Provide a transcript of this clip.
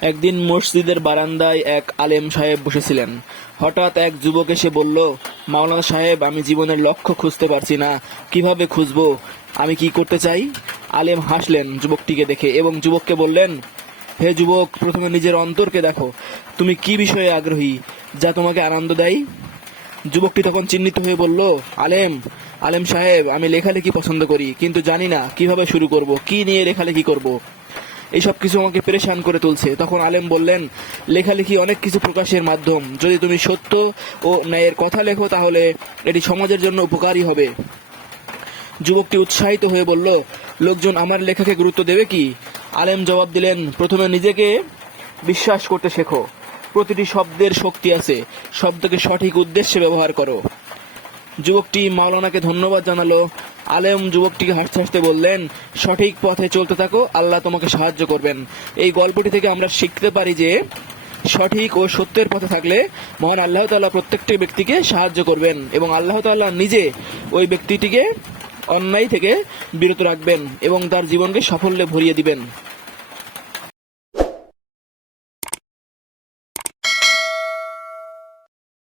একদিন মসজিদের বারান্দায় এক আলেম সাহেব বসেছিলেন। হঠাৎ এক যুবক এসে বলল, মাওলানা সাহেব, আমি জীবনের লক্ষ্য খুঁজতে পারছি না, কিভাবে খুঁজবো? আমি কি করতে চাই? আলেম হাসলেন যুবকটিকে দেখে এবং যুবককে বললেন, হে যুবক, প্রথমে নিজের অন্তরকে দেখো। তুমি কি বিষয়ে আগ্রহী, যা তোমাকে আনন্দ দেয়? যুবকটি তখন চিন্তিত হয়ে বলল, আলেম আলেম সাহেব, আমি লেখালেখি পছন্দ করি, কিন্তু জানি না কিভাবে শুরু করব, কি নিয়ে লেখালেখি করব। এইসব কিছু আমাকে পেরেশান করে তুলছে। তখন আলেম বললেন, লেখালেখি অনেক কিছু প্রকাশের মাধ্যম। যদি তুমি সত্য ও ন্যায়ের কথা লেখো তাহলে এটি সমাজের জন্য উপকারী হবে। যুবকটি উৎসাহিত হয়ে বলল, লোকজন আমার লেখাকে গুরুত্ব দেবে কি? আলেম জবাব দিলেন, প্রথমে নিজেকে বিশ্বাস করতে শেখো। প্রতিটি শব্দের শক্তি আছে, শব্দকে সঠিক উদ্দেশ্যে ব্যবহার করো। যুবকটি মাওলানাকে ধন্যবাদ জানালো। আলেম যুবকটিকে হাসতে হাসতে বললেন, সঠিক পথে চলতে থাকো, আল্লাহ তোমাকে সাহায্য করবেন। এই গল্পটি থেকে আমরা শিখতে পারি যে সঠিক ও সত্যের পথে থাকলে মহান আল্লাহ তাআলা প্রত্যেকটি ব্যক্তিকে সাহায্য করবেন এবং আল্লাহ তাআলা নিজে ওই ব্যক্তিটিকে অন্যায় থেকে বিরত রাখবেন এবং তার জীবনকে সাফল্যে ভরিয়ে দিবেন।